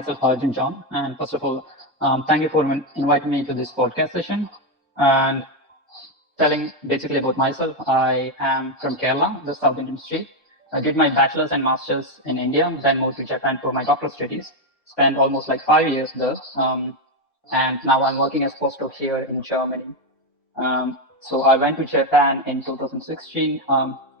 myself Arjun John, and first of all, thank you for inviting me to this podcast session. And telling basically about myself, I am from Kerala, the South Indian state. I did my bachelor's and master's in India, then moved to Japan for my doctoral studies. Spent almost like 5 years there, and now I'm working as postdoc here in Germany. So I went to Japan in 2016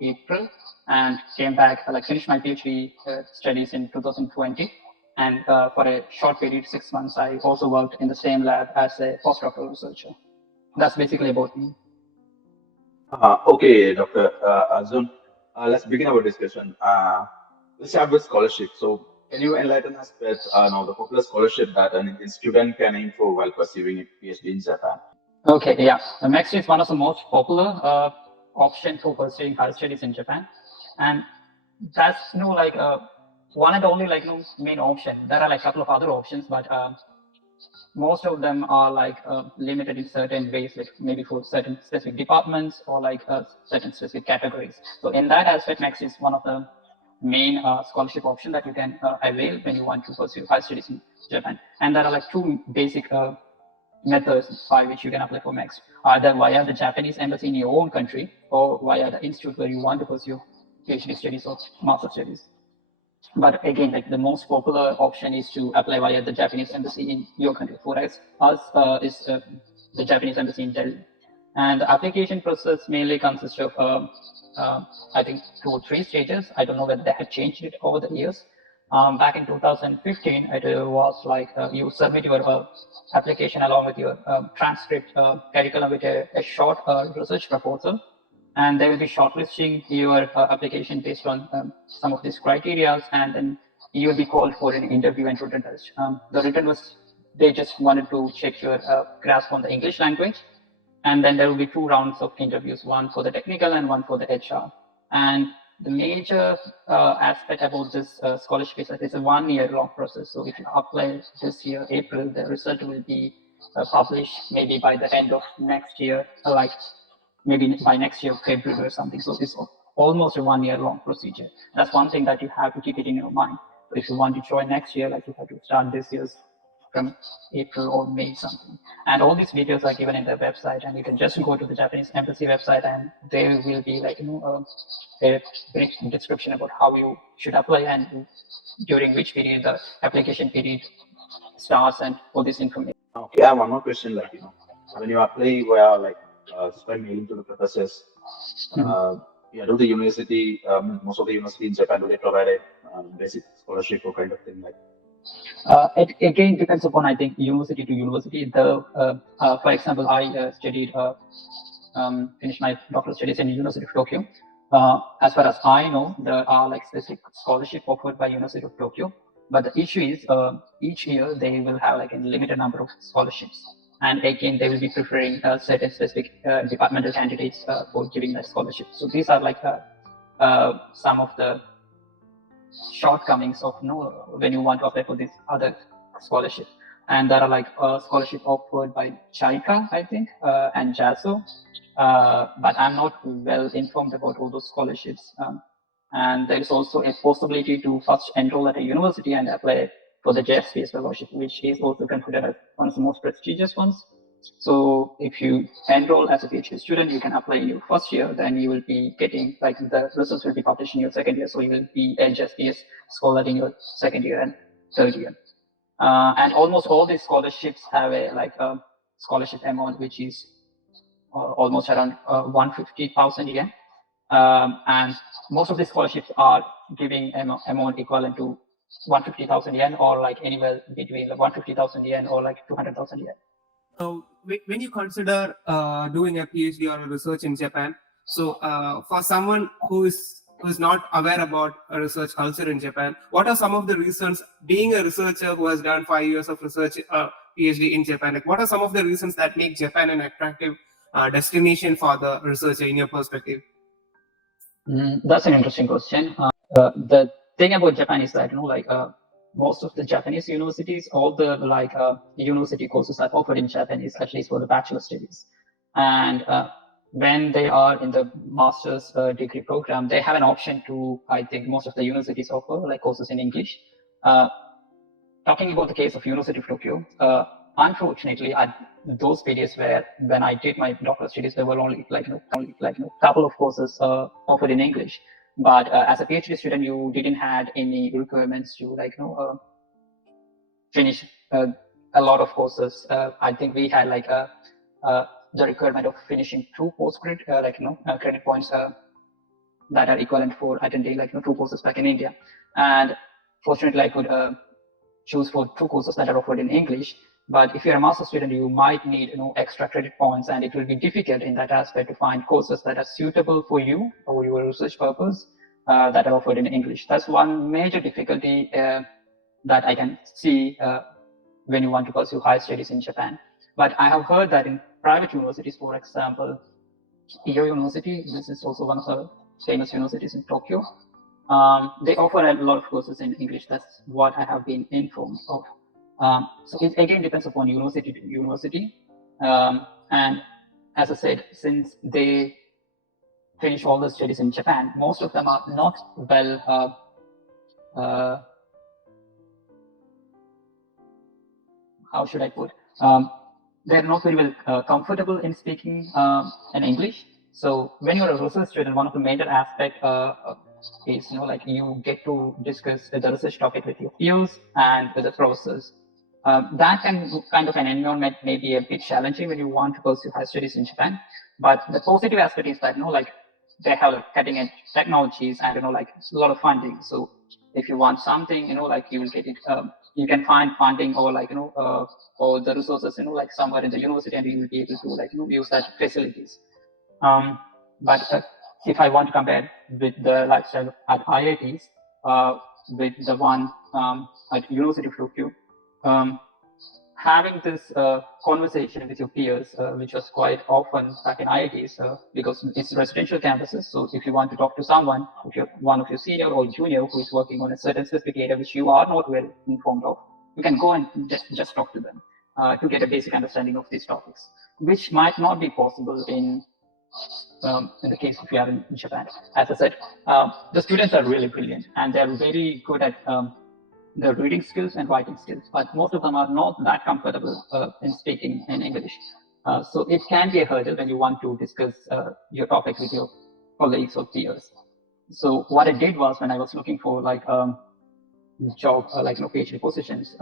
April and came back, like finished my PhD studies in 2020. And for a short period, 6 months, I also worked in the same lab as a postdoctoral researcher. That's basically about me. Okay, Dr. Arjun, let's begin our discussion. Let's start with scholarship. So, can you enlighten us with now the popular scholarship that an Indian student can aim for while pursuing a PhD in Japan? Okay, yeah. MEXT is one of the most popular options for pursuing higher studies in Japan. And that's like one and only main option. There are like a couple of other options, but most of them are like limited in certain ways, like maybe for certain specific departments or like certain specific categories. So in that aspect, MEXT is one of the main scholarship option that you can avail when you want to pursue higher studies in Japan. And there are like two basic methods by which you can apply for MEXT, either via the Japanese embassy in your own country or via the institute where you want to pursue PhD studies or master studies. But again, like the most popular option is to apply via the Japanese embassy in your country. For us is the Japanese embassy in Delhi. And the application process mainly consists of, I think, 2 or 3 stages. I don't know whether they have changed it over the years. Back in 2015, it was like you submit your application along with your transcript curriculum with a short research proposal, and they will be shortlisting your application based on some of these criteria, and then you will be called for an interview and written test. The written was, they just wanted to check your grasp on the English language, and then there will be 2 rounds of interviews, one for the technical and one for the HR. And the major aspect about this scholarship is that it's a 1-year-long process. So if you apply this year, April, the result will be published maybe by the end of next year, like maybe by next year, February or something. So it's almost a 1-year-long procedure. That's one thing that you have to keep it in your mind. So if you want to join next year, like you have to start this year's from April or May something. And all these details are given in their website, and you can just go to the Japanese embassy website, and there will be like a brief description about how you should apply and during which period the application period starts and all this information. Okay, I have one more question. When you apply via just by mailing to the professors, yeah, do the university, most of the university in Japan, do they provide a basic scholarship or kind of thing like? It again depends upon, I think, university to university. For example, I finished my doctoral studies in the University of Tokyo. As far as I know, there are like specific scholarship offered by University of Tokyo. But the issue is, each year they will have like a limited number of scholarships, and again they will be preferring certain specific departmental candidates for giving that scholarship. So these are like some of the shortcomings of when you want to apply for this other scholarship. And there are like scholarship offered by JICA, I think, and JASO, but I'm not well informed about all those scholarships. And there is also a possibility to first enroll at a university and apply for the JSPS fellowship, which is also considered as one of the most prestigious ones. So if you enroll as a PhD student, you can apply in your first year, then you will be getting, like, the results will be published in your second year. So you will be a JSPS scholar in your second year and third year. And almost all these scholarships have a scholarship amount, which is almost around 150,000 yen. And most of the scholarships are giving amount equivalent to 150,000 yen, or like anywhere between 150,000 yen or like 200,000 yen. So when you consider doing a PhD or a research in Japan, so for someone who is not aware about a research culture in Japan, what are some of the reasons, being a researcher who has done 5 years of research PhD in Japan, like what are some of the reasons that make Japan an attractive destination for the researcher in your perspective? That's an interesting question. The thing about Japan is that most of the Japanese universities, all the university courses are offered in Japanese, at least for the bachelor studies. And when they are in the master's degree program, they have an option to, I think most of the universities offer like courses in English. talking about the case of University of Tokyo, unfortunately, at those periods when I did my doctoral studies, there were only couple of courses offered in English. But as a PhD student, you didn't have any requirements to finish a lot of courses. I think we had the requirement of finishing 2 postgrad credit points that are equivalent for attending 2 courses back in India. And fortunately, I could choose for 2 courses that are offered in English. But if you're a master's student, you might need extra credit points, and it will be difficult in that aspect to find courses that are suitable for you or your research purpose that are offered in English. That's one major difficulty that I can see when you want to pursue higher studies in Japan. But I have heard that in private universities, for example, Iyo University, this is also one of the famous universities in Tokyo, they offer a lot of courses in English. That's what I have been informed of. So it again depends upon university to university. And as I said, since they finish all the studies in Japan, most of them are not well how should I put? They're not very well comfortable in speaking in English. So when you're a research student, one of the major aspects is you get to discuss the research topic with your peers and with the professors. That kind of an environment may be a bit challenging when you want to pursue higher studies in Japan. But the positive aspect is that they have cutting edge technologies and a lot of funding. So if you want something, you will get it. You can find funding or or the resources, somewhere in the university, and you will be able to use that facilities. But if I want to compare with the lifestyle at IITs with the one at University of Tokyo, having this conversation with your peers, which was quite often back in IITs, because it's residential campuses. So if you want to talk to someone, if you're one of your senior or junior who is working on a certain specific area which you are not well informed of, you can go and just talk to them to get a basic understanding of these topics, which might not be possible in the case if you are in Japan. As I said, the students are really brilliant and they're very good at the reading skills and writing skills, but most of them are not that comfortable in speaking in English. So it can be a hurdle when you want to discuss your topic with your colleagues or peers. So what I did was, when I was looking for job PhD positions,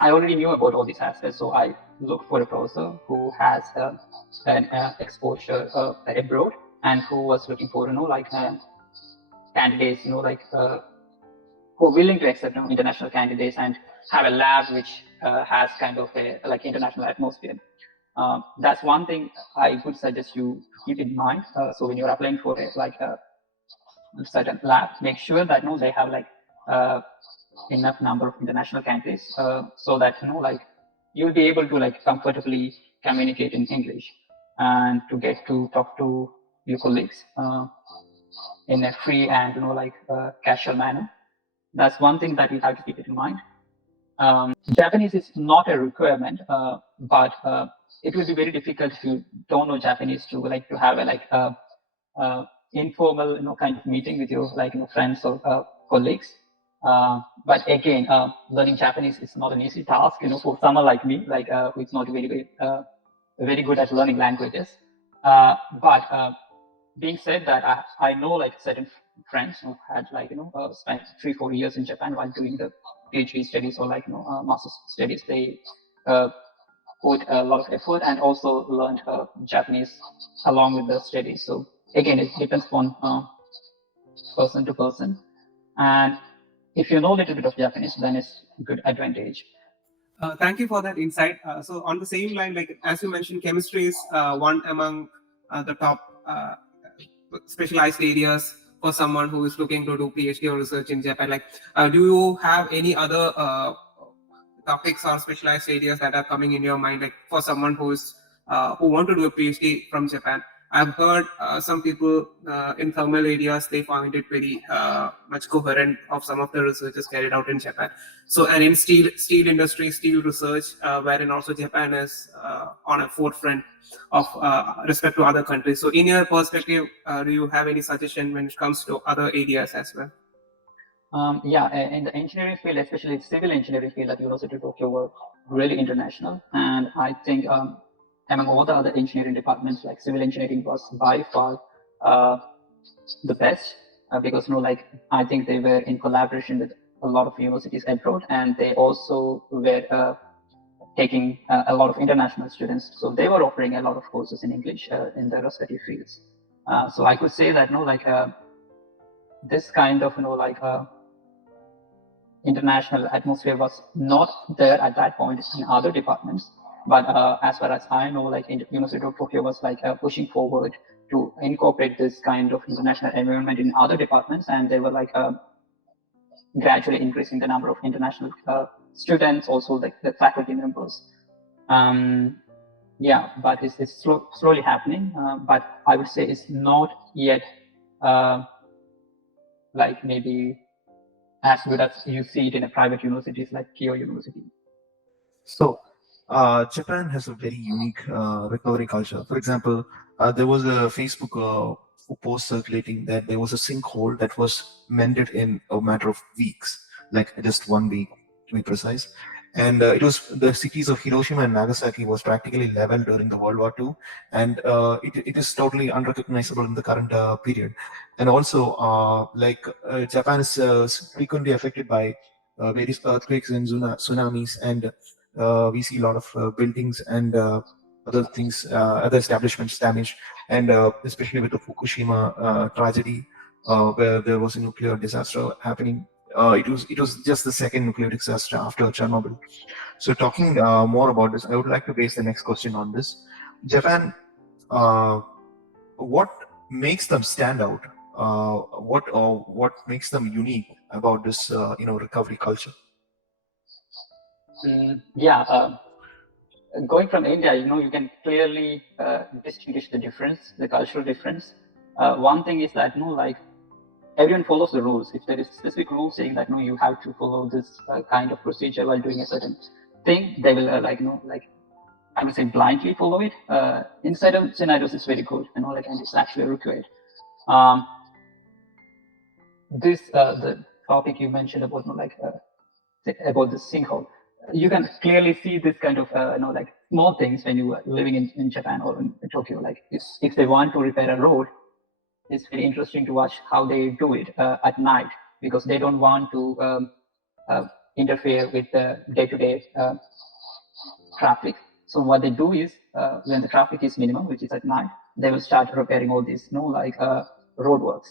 I already knew about all these aspects. So I looked for a professor who has an exposure abroad and who was looking for candidates who are willing to accept international candidates and have a lab which has kind of a international atmosphere. That's one thing I would suggest you keep in mind. So when you're applying for a certain lab, make sure that they have enough number of international candidates so that you'll be able to comfortably communicate in English and to get to talk to your colleagues in a free and casual manner. That's one thing that you have to keep it in mind. Japanese is not a requirement, but it will be very difficult if you don't know Japanese to have a informal kind of meeting with your friends or colleagues. But again, learning Japanese is not an easy task, for someone like me, who is not very good at learning languages. But being said that, I know certain friends who had spent 3-4 years in Japan while doing the PhD studies or master's studies. They put a lot of effort and also learned Japanese along with the studies. So again, it depends on person to person. And if you know a little bit of Japanese, then it's a good advantage. Thank you for that insight. So on the same line, as you mentioned, chemistry is one among the top specialized areas for someone who is looking to do PhD or research in Japan. Do you have any other topics or specialized areas that are coming in your mind, for someone who want to do a PhD from Japan? I've heard some people in thermal areas, they find it very much coherent of some of the researches carried out in Japan. So, and in steel industry, steel research, wherein also Japan is on a forefront of respect to other countries. So in your perspective, do you have any suggestion when it comes to other areas as well? Yeah, in the engineering field, especially civil engineering field at University of Tokyo, were really international. And I think among all the other engineering departments, like civil engineering was by far uh, the best because like I think they were in collaboration with a lot of universities abroad, and they also were taking a lot of international students. So they were offering a lot of courses in English in their respective fields. So I could say that like this kind of international atmosphere was not there at that point in other departments. But as far as I know, like University of Tokyo was like pushing forward to incorporate this kind of international environment in other departments, and they were like gradually increasing the number of international students, also like the faculty members. Yeah, but it's slowly happening. But I would say it's not yet like maybe as good as you see it in a private universities like Kyoto University. So, Japan has a very unique recovery culture. For example, there was a Facebook post circulating that there was a sinkhole that was mended in a matter of weeks, like just 1 week to be precise. And it was the cities of Hiroshima and Nagasaki was practically leveled during the World War II, and it is totally unrecognizable in the current period. And also, Japan is frequently affected by various earthquakes and tsunamis, and we see a lot of buildings and other things, other establishments damaged, and especially with the Fukushima tragedy, where there was a nuclear disaster happening. It was just the second nuclear disaster after Chernobyl. So talking more about this, I would like to base the next question on this. Japan, uh, what makes them stand out? What makes them unique about this recovery culture? Yeah, going from India, you can clearly distinguish the difference, the cultural difference. One thing is that like everyone follows the rules. If there is specific rule saying that you have to follow this kind of procedure while doing a certain thing, they will like I would say blindly follow it. In certain scenarios, it's very good, like and it's actually required. Um, this the topic you mentioned about about the sinkhole, you can clearly see this kind of like small things when you are living in Japan or in Tokyo. Like if they want to repair a road, it's very interesting to watch how they do it at night, because they don't want to interfere with the day-to-day traffic. So what they do is when the traffic is minimum, which is at night, they will start repairing all these roadworks.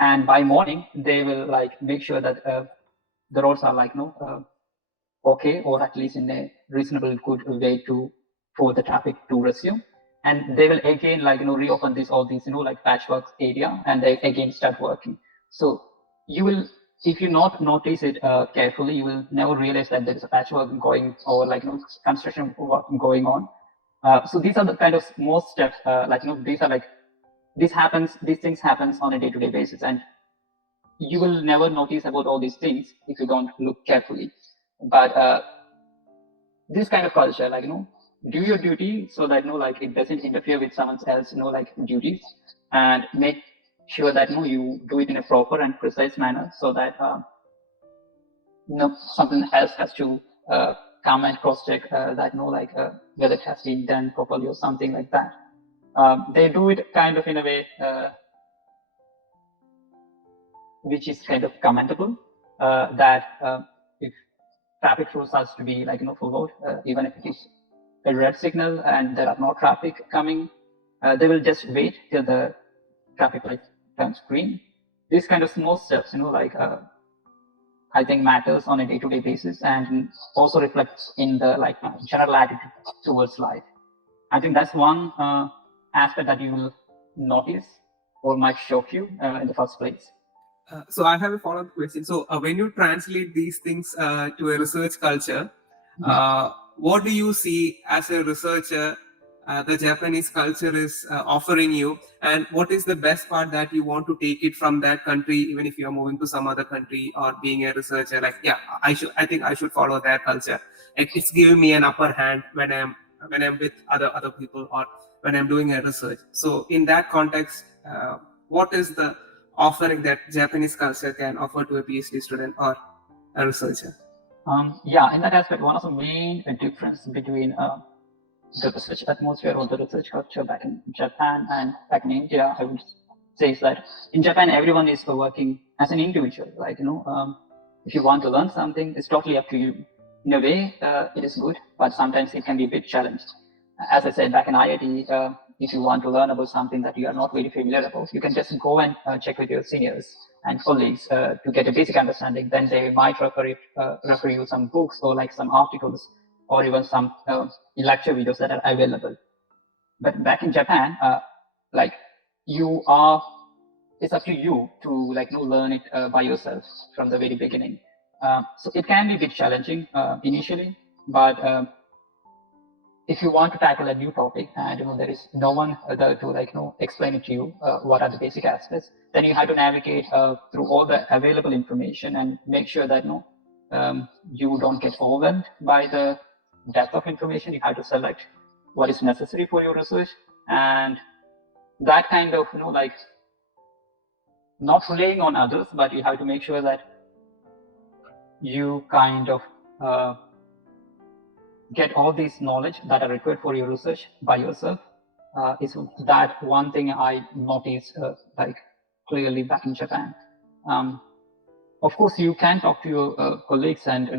And by morning, they will like make sure that the roads are okay, or at least in a reasonable good way for the traffic to resume. And they will again reopen all these like patchwork area, and they again start working. So you will, if you not notice it carefully, you will never realize that there is a patchwork going, or construction work going on. So these are the kind of small steps, these are like these things happens on a day-to-day basis, and you will never notice about all these things if you don't look carefully. But this kind of culture, do your duty so that like it doesn't interfere with someone else like duties, and make sure that you do it in a proper and precise manner, so that something else has to come and cross check that whether it has been done properly or something like that. They do it kind of in a way which is kind of commendable, that if traffic rules has to be followed, even if it is a red signal and there are no traffic coming, they will just wait till the traffic light turns green. These kind of small steps, I think matters on a day-to-day basis, and also reflects in the general attitude towards life. I think that's one aspect that you will notice or might shock you in the first place. So I have a follow-up question. So when you translate these things to a research culture, what do you see as a researcher the Japanese culture is offering you, and what is the best part that you want to take it from that country, even if you're moving to some other country or being a researcher? Like, yeah, I think I should follow their culture. Like, it's giving me an upper hand when I'm with other people, or when I'm doing a research. So in that context, what is the offering that Japanese culture can offer to a PhD student or a researcher? Yeah, in that aspect, one of the main difference between the research atmosphere or the research culture back in Japan and back in India, I would say is that in Japan, everyone is working as an individual. Like, if you want to learn something, it's totally up to you. In a way, it is good, but sometimes it can be a bit challenged. As I said, back in IIT, if you want to learn about something that you are not really familiar about, you can just go and check with your seniors and colleagues to get a basic understanding. Then they might refer you some books or like some articles or even some lecture videos that are available. But back in Japan, like it's up to you to learn it by yourself from the very beginning. So it can be a bit challenging initially, but if you want to tackle a new topic and there is no one there to explain it to you what are the basic aspects, then you have to navigate through all the available information and make sure that you don't get overwhelmed by the depth of information. You have to select what is necessary for your research, and that kind of not relying on others, but you have to make sure that you kind of get all this knowledge that are required for your research by yourself. Is that one thing I noticed clearly back in Japan. Of course, you can talk to your colleagues and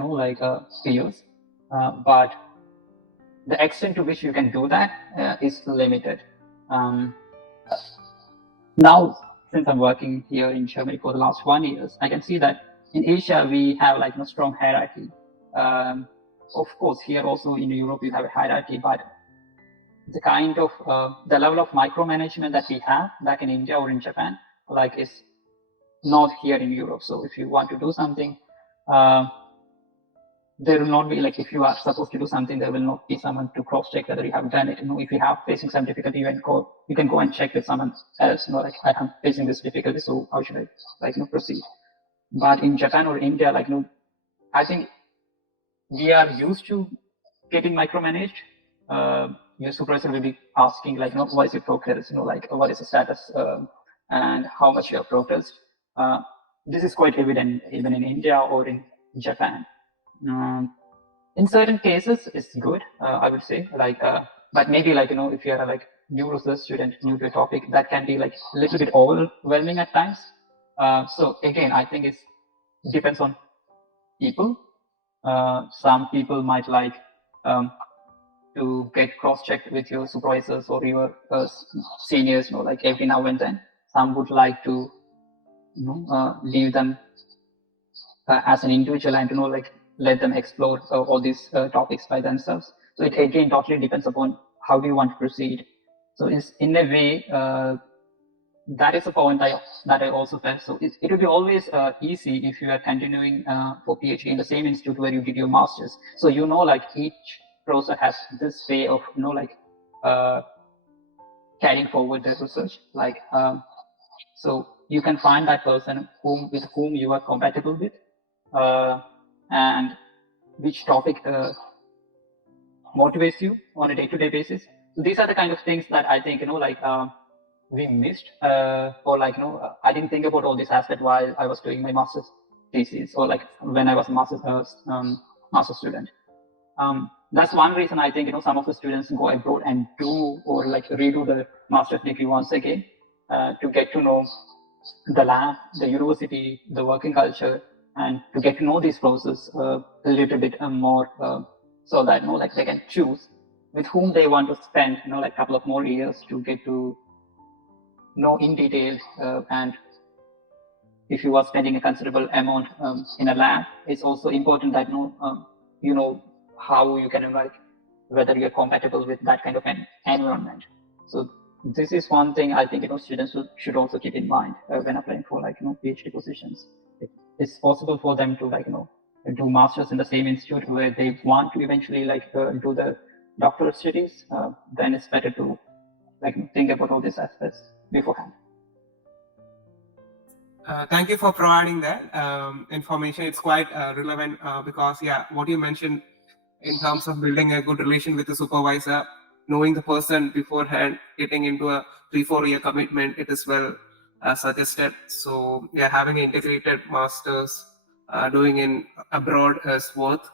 peers, but the extent to which you can do that is limited. Now, since I'm working here in Germany for the last 1 year, I can see that in Asia we have a strong hierarchy. Of course, here also in Europe you have a hierarchy, but the kind of the level of micromanagement that we have back in India or in Japan is not here in Europe. So if you want to do something, there will not be if you are supposed to do something, there will not be someone to cross-check whether you have done it. If you have facing some difficulty, you can go and check with someone else. I'm facing this difficulty, so how should I proceed? But in Japan or India, I think we are used to getting micromanaged. Your supervisor will be asking what is your progress? What is the status and how much you have progressed. This is quite evident even in India or in Japan. In certain cases, it's good, I would say. But maybe if you are a new research student, new to a topic, that can be a little bit overwhelming at times. So again, I think it depends on people. Some people might like to get cross-checked with your supervisors or your seniors, every now and then. Some would like to, leave them as an individual and let them explore all these topics by themselves. So it again totally depends upon how do you want to proceed. So it's in a way that is a point that I also felt. So it will be always easy if you are continuing for PhD in the same institute where you did your masters. So each professor has this way of carrying forward the research. So you can find that person with whom you are compatible with, and which topic motivates you on a day-to-day basis. So these are the kind of things that I think we missed, or I didn't think about all this aspect while I was doing my master's thesis, or when I was a master's student. That's one reason I think some of the students go abroad and do or redo the master's degree once again to get to know the lab, the university, the working culture, and to get to know these processes a little bit more, so that they can choose with whom they want to spend a couple of more years to get to know in detail. And if you are spending a considerable amount in a lab, it's also important that you know how you can whether you're compatible with that kind of an environment. So this is one thing I think students should also keep in mind when applying for PhD positions. It's possible for them to do masters in the same institute where they want to eventually do the doctoral studies. Then it's better to think about all these aspects beforehand. Thank you for providing that information. It's quite relevant because what you mentioned in terms of building a good relation with the supervisor, knowing the person beforehand, getting into a 3-4 year commitment, it is well suggested. So yeah, having an integrated masters doing in abroad is worth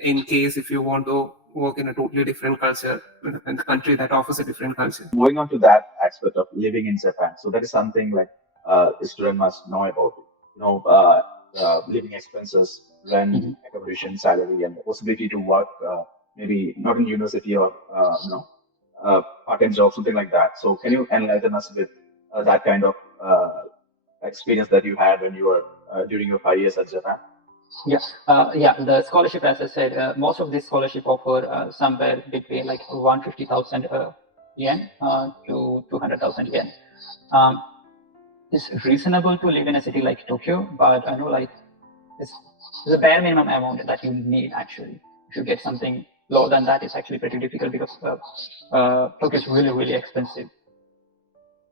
in case if you want to work in a totally different culture in the country that offers a different culture. Moving on to that aspect of living in Japan, so that is something like a student must know about. Living expenses, rent, Mhm. accommodation, salary, and the possibility to work, maybe not in university or part-time job, something like that. So, can you enlighten us with that kind of experience that you had when you were during your 5 years at Japan? Yeah, the scholarship, as I said, most of this scholarship offer somewhere between like 150,000 yen to 200,000 yen. Um, it's reasonable to live in a city like Tokyo, but I know like it's the bare minimum amount that you need actually. If you get something lower than that, it's actually pretty difficult because Tokyo is really, really expensive.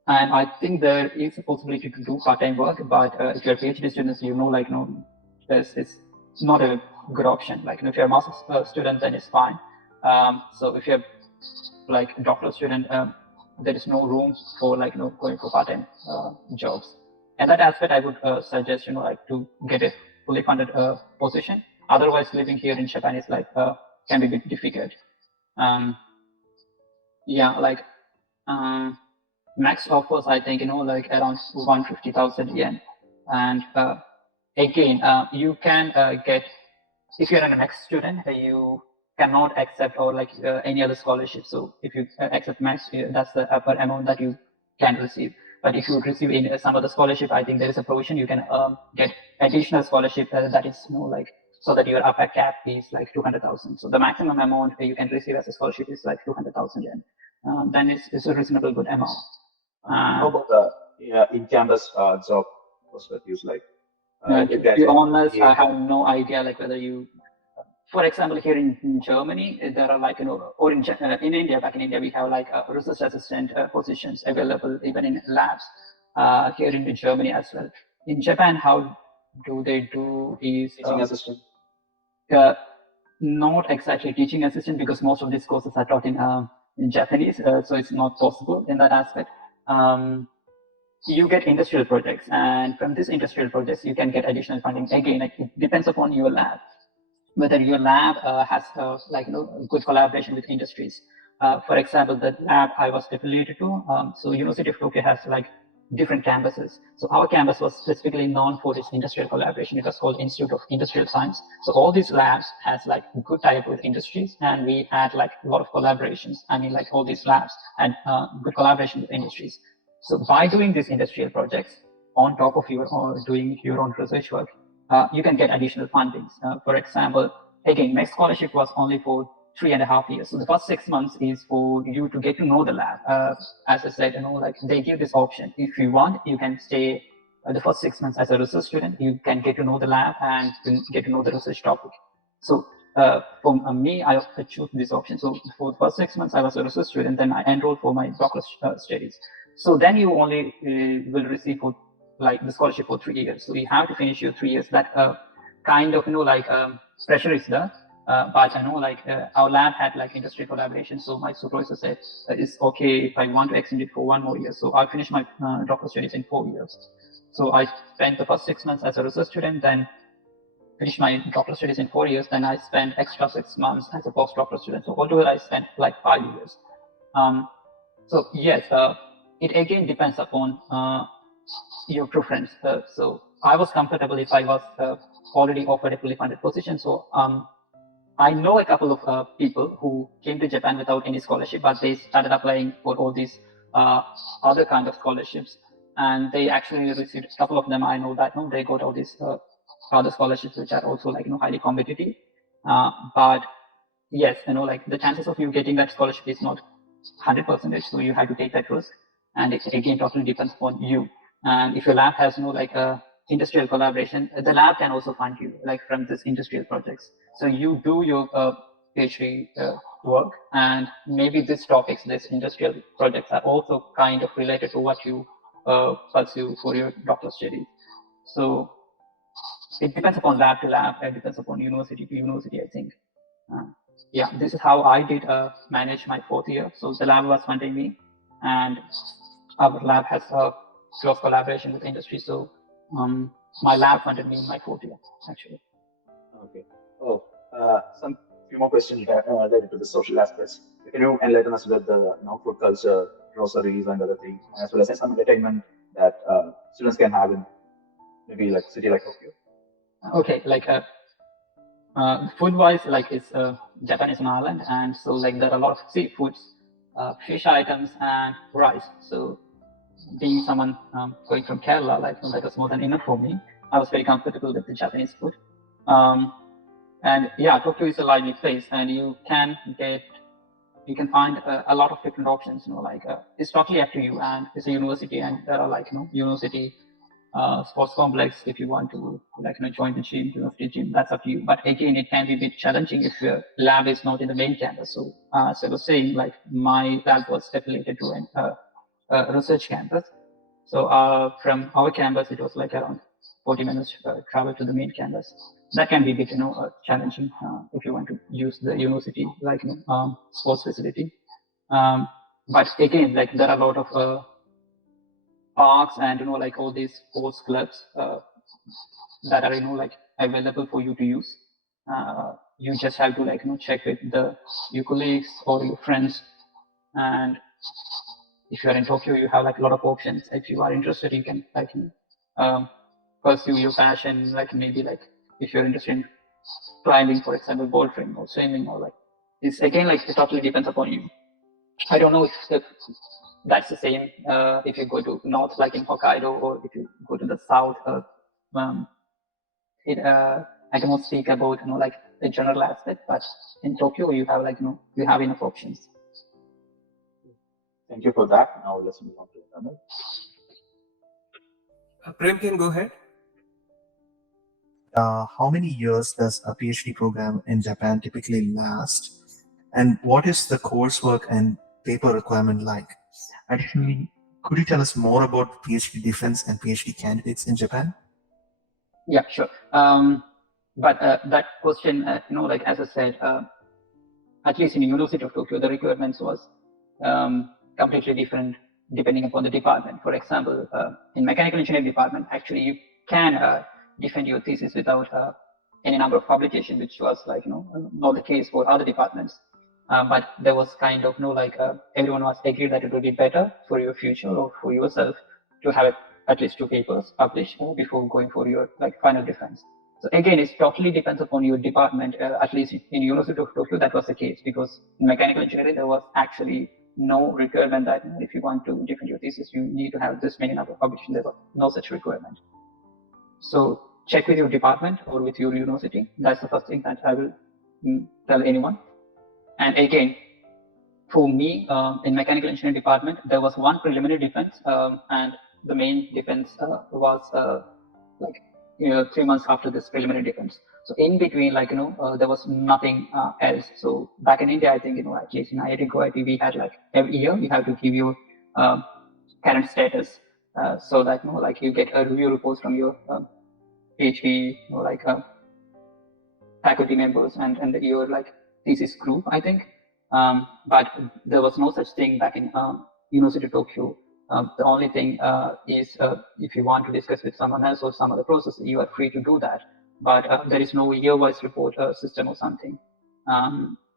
And I think there is a possibility to do part-time work, but if you're a PhD students, like, it's not a good option. Like, if you're a master's student, then it's fine. So if you're like a doctoral student, there is no room for like, going for part-time jobs. And that aspect, I would suggest, like to get a fully funded position. Otherwise, living here in Japan is like, can be a bit difficult. Yeah, like, max offers, I think, like around 150,000 yen. And again, you can get, if you're an max student, you cannot accept or like any other scholarship. So if you accept max, that's the upper amount that you can receive. But if you receive in some other scholarship, I think there is a provision you can get additional scholarship that is like, so that your upper cap is like 200,000. So the maximum amount you can receive as a scholarship is like 200,000 yen. Then it's a reasonable good amount. How about the in-campus job perspectives? Like, if you To be graduate from honest, I BA, have no idea like whether you, for example, here in Germany, there are like, or in India, back in India, we have like research assistant positions available even in labs here in Germany as well. In Japan, how do they do is teaching assistant. uh, not exactly teaching assistant because most of these courses are taught in Japanese, so it's not possible in that aspect. You get industrial projects, and from these industrial projects, you can get additional funding. Again, like, it depends upon your lab, whether your lab has like good collaboration with industries. For example, the lab I was affiliated to, so University of Tokyo has like different campuses. So our campus was specifically known for its industrial collaboration. It was called Institute of Industrial Science. So all these labs has like good tie-up with industries, and we had like a lot of collaborations. I mean, like all these labs had good collaboration with industries. So by doing these industrial projects on top of your doing your own research work, you can get additional fundings. For example, again, my scholarship was only for 3.5 years. So the first 6 months is for you to get to know the lab. As I said, like they give this option. If you want, you can stay the first 6 months as a research student. You can get to know the lab and get to know the research topic. So for me, I chose this option. So for the first 6 months, I was a research student. Then I enrolled for my doctoral studies. So then you only will receive for like the scholarship for 3 years. So you have to finish your 3 years. That kind of like pressure is there. But I know like our lab had like industry collaboration. So my supervisor said it's okay if I want to extend it for 1 more year. So I finished my doctoral studies in 4 years. So I spent the first 6 months as a research student, then finished my doctoral studies in 4 years. Then I spent extra 6 months as a postdoctoral student. So altogether, I spent like 5 years. So yes, it again depends upon your preference. So I was comfortable if I was already offered a fully funded position. So I know a couple of people who came to Japan without any scholarship, but they started applying for all these other kind of scholarships, and they actually received a couple of them. I know that they got all these other scholarships, which are also like highly competitive. But yes, like the chances of you getting that scholarship is not 100%, so you have to take that risk, and it again totally depends on you. And if your lab has like a industrial collaboration, the lab can also fund you like from this industrial projects. So you do your PhD work, and maybe these topics, these industrial projects are also kind of related to what you pursue for your doctoral studies. So it depends upon lab to lab, it depends upon university to university, I think. Yeah, this is how I did manage my 4th year. So the lab was funding me, and our lab has close collaboration with the industry. So my lab funded me in my fourth year, actually. Okay. Oh, some few more questions related to the social aspects. Can you enlighten us with the food culture, groceries, and other things, as well as some entertainment that students can have in maybe like city like Tokyo? Okay, like food wise, like it's Japan is an island, and so like there are a lot of seafoods, fish items, and rice. So being someone going from Kerala, like that was more than enough for me. I was very comfortable with the Japanese food. And yeah, Tokyo is a lively place, and you can find a lot of different options. Like it's totally up to you. And it's a university, and there are like university sports complex. If you want to join the gym, university gym, that's up to you. But again, it can be a bit challenging if your lab is not in the main campus. So as I was saying, like my lab was affiliated to a research campus. So from our campus, it was like around 40 minutes travel to the main campus. That can be a bit, challenging if you want to use the university like sports facility. But again, like there are a lot of parks and like all these sports clubs that are like available for you to use. You just have to check with your colleagues or your friends, and if you are in Tokyo, you have like a lot of options. If you are interested, you can pursue your passion. Like maybe like if you're interested in climbing, for example, bouldering or swimming, or like it's again like it totally depends upon you. I don't know if that's the same if you go to north, like in Hokkaido, or if you go to the south. I cannot speak about like the general aspect, but in Tokyo you have you have enough options. Thank you for that. Now let's move on to another. Prem can go ahead. How many years does a PhD program in Japan typically last? And what is the coursework and paper requirement like? Additionally, could you tell us more about PhD defense and PhD candidates in Japan? Yeah, sure. But that question, like as I said, at least in the University of Tokyo, the requirements was completely different depending upon the department. For example, in mechanical engineering department, actually you can defend your thesis without any number of publications, which was not the case for other departments. But there was kind of everyone was agreed that it would be better for your future or for yourself to have at least 2 papers published before going for your final defense. So again, it totally depends upon your department. At least in University of Tokyo, that was the case, because in mechanical engineering there was actually no requirement that if you want to defend your thesis, you need to have this many number of publications. There was no such requirement. So check with your department or with your university. That's the first thing that I will tell anyone. And again, for me, in mechanical engineering department, there was one preliminary defense, and the main defense was 3 months after this preliminary defense. So in between, there was nothing else. So back in India, I think at least in IIT Guwahati, we had every year you have to give your current status, so that you get a review report from your PhD faculty members and your thesis group, I think. But there was no such thing back in University of Tokyo. The only thing is if you want to discuss with someone else or some other process, you are free to do that. But there is no year-wise report system or something.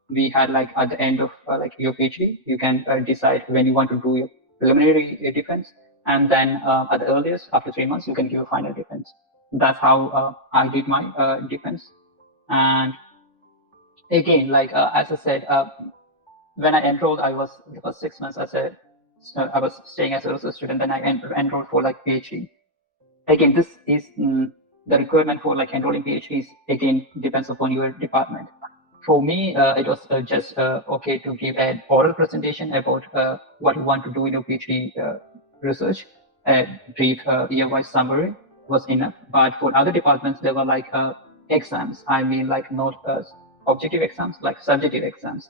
We had at the end of your PhD, you can decide when you want to do your preliminary defense, and then at the earliest, after 3 months, you can give a final defense. That's how I did my defense. And again, as I said, when I enrolled, the first 6 months, I was staying as a research student, then I enrolled for PhD. Again, this is the requirement for enrolling PhDs. Again, depends upon your department. For me, it was just okay to give an oral presentation about what you want to do in your PhD research. A brief year-wise summary was enough. But for other departments, there were exams. I mean, not objective exams, subjective exams.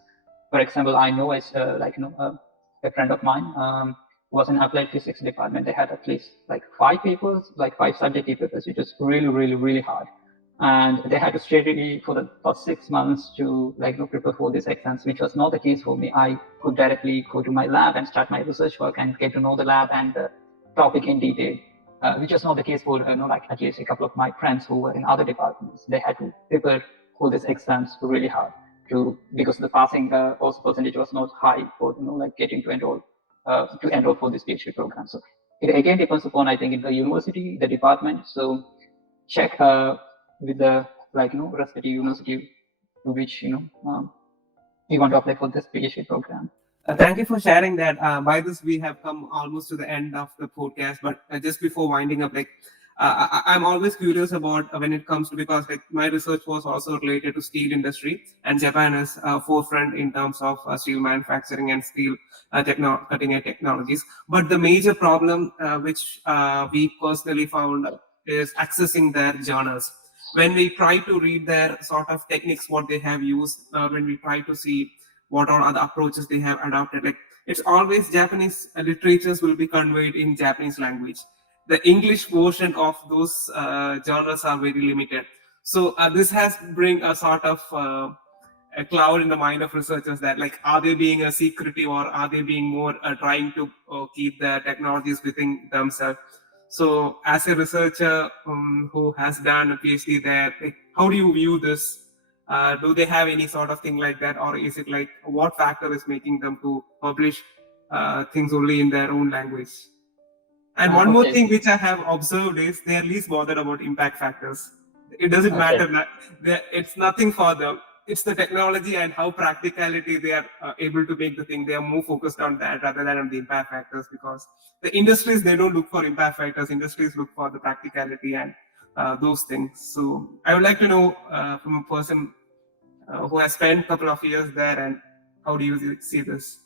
For example, I know as a friend of mine was in applied physics department. They had at least 5 papers, 5 subjective papers, which is really, really, really hard. And they had to study for the first 6 months to prepare for these exams, which was not the case for me. I could directly go to my lab and start my research work and get to know the lab and topic in detail, which was not the case for like at least a couple of my friends who were in other departments. They had to prepare for these exams really hard because the passing also percentage was not high for like getting to enroll for this PhD program. So it again depends upon, I think, in the university, the department. So check with the respective university to which you want to apply for this PhD program. Thank you for sharing that. By this, we have come almost to the end of the podcast. But just before winding up, I'm always curious about when it comes to, because like my research was also related to steel industry, and Japan is forefront in terms of steel manufacturing and steel cutting edge technologies. But the major problem which we personally found is accessing their journals. When we try to read their sort of techniques, what they have used, when we try to see what are other approaches they have adopted, like it's always Japanese literatures will be conveyed in Japanese language. The English version of those journals are very limited. So this has bring a sort of a cloud in the mind of researchers that like, are they being a secretive, or are they being more trying to keep the technologies within themselves? So as a researcher who has done a PhD there, like, how do you view this? Do they have any sort of thing like that, or is it like what factor is making them to publish things only in their own language? And one more thing which I have observed is they are least bothered about impact factors. It doesn't matter that it's nothing for them. It's the technology and how practicality they are able to make the thing. They are more focused on that rather than on the impact factors, because the industries, they don't look for impact factors. Industries look for the practicality and those things. So I would like to know from a person who has spent a couple of years there, and how do you see this?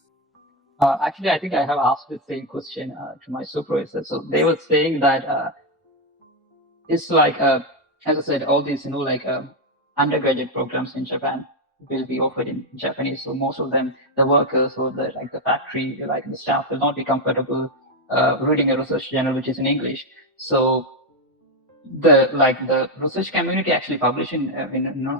Actually, I think I have asked the same question to my supervisor. So they were saying that it's like, as I said, all these, undergraduate programs in Japan will be offered in Japanese. So most of them, the workers or the factory, the staff will not be comfortable reading a research journal which is in English. So the research community actually publish in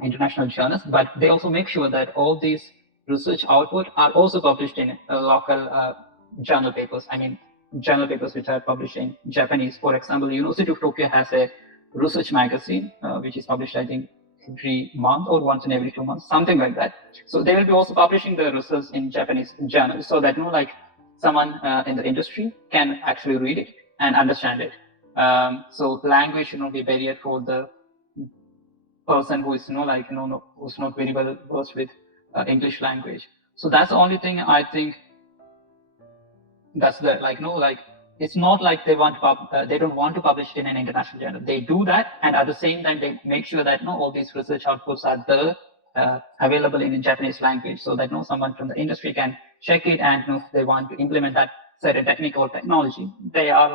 international journals, but they also make sure that all these research output are also published in local journal papers. I mean, journal papers which are published in Japanese. For example, University of Tokyo has a research magazine which is published, I think, every month or once in every 2 months, something like that. So they will be also publishing the research in Japanese journals, so that someone in the industry can actually read it and understand it. So language should not be a barrier for the person who is who's not very well versed with English language. So that's the only thing I think. That's the it's not like they don't want to publish it in an international journal. They do that, and at the same time they make sure that all these research outputs are there, available in Japanese language, so that someone from the industry can check it, and if they want to implement that certain technique or technology, they are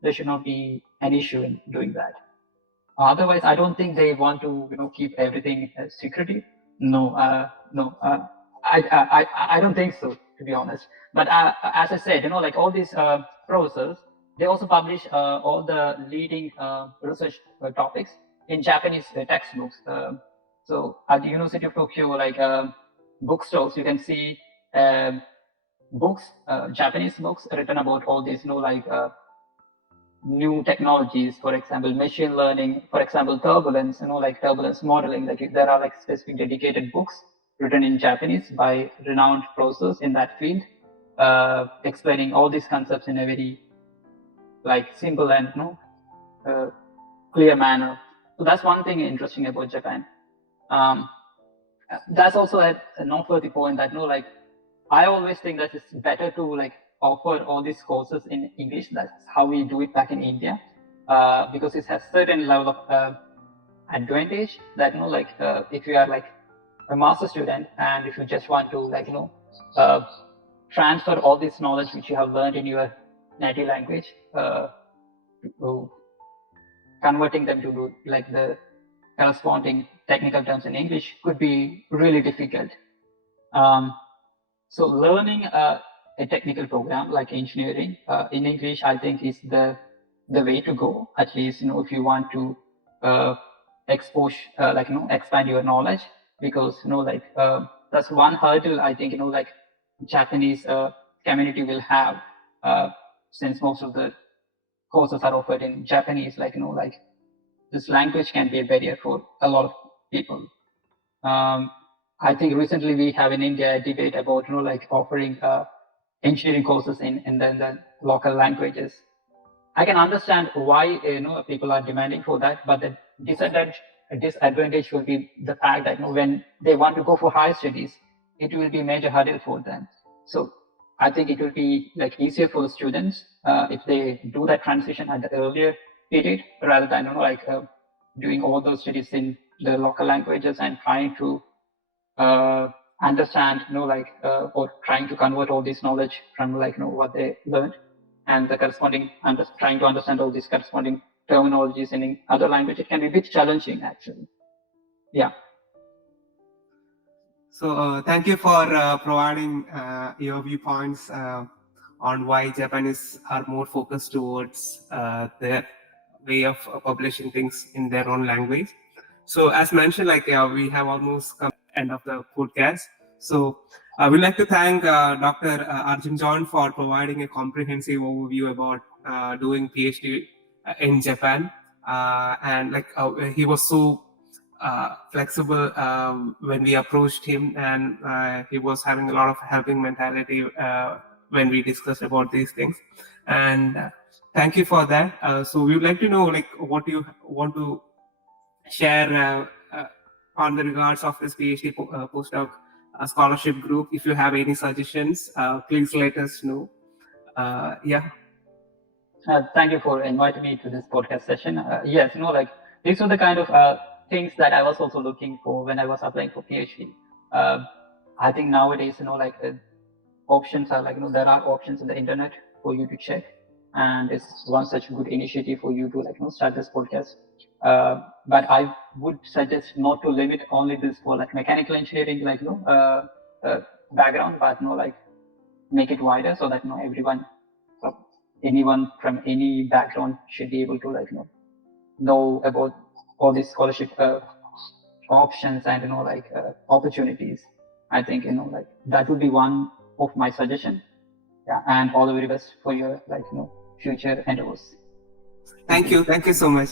there should not be an issue in doing that. Otherwise, I don't think they want to keep everything secretive. No, I don't think so, to be honest. But as I said, all these professors, they also publish all the leading research topics in Japanese textbooks. So at the University of Tokyo, bookstores, you can see books, Japanese books written about all these, new technologies, for example, machine learning, for example, turbulence, turbulence modeling. There are specific dedicated books written in Japanese by renowned professors in that field, explaining all these concepts in a very simple and clear manner. So that's one thing interesting about Japan. That's also a noteworthy point that I always think that it's better to offer all these courses in English. That's how we do it back in India, because it has certain level of advantage that if you are a master student, and if you just want to transfer all this knowledge which you have learned in your native language, converting them to the corresponding technical terms in English could be really difficult. So learning a technical program like engineering in English, I think, is the way to go. At least if you want to expand your knowledge, because that's one hurdle I think Japanese community will have, since most of the courses are offered in Japanese, like this language can be a barrier for a lot of people. I think recently we have in India a debate about offering engineering courses in the local languages. I can understand why people are demanding for that, but the disadvantage will be the fact that when they want to go for higher studies, it will be a major hurdle for them. So I think it will be easier for the students if they do that transition at the earlier period rather than doing all those studies in the local languages and trying to understand or trying to convert all this knowledge from what they learned and the corresponding trying to understand all these corresponding terminologies in other language. It can be a bit challenging actually. Yeah. So thank you for providing your viewpoints on why Japanese are more focused towards their way of publishing things in their own language. So as mentioned, we have almost come to the end of the podcast. So we'd like to thank Dr. Arjun John for providing a comprehensive overview about doing PhD in Japan. And he was so flexible when we approached him, and he was having a lot of helping mentality when we discussed about these things. And thank you for that. So we would like to know what you want to share on the regards of this PhD postdoc scholarship group. If you have any suggestions, please let us know. Yeah. Thank you for inviting me to this podcast session. Yes, these are the kind of things that I was also looking for when I was applying for PhD. I think nowadays, options are there are options in the internet for you to check, and it's one such good initiative for you to start this podcast. But I would suggest not to limit only this for mechanical engineering background, but make it wider so that anyone from any background should be able to know about all these scholarship options and opportunities. I think that would be one of my suggestion. Yeah, and all the very best for your future endeavors. Thank you so much.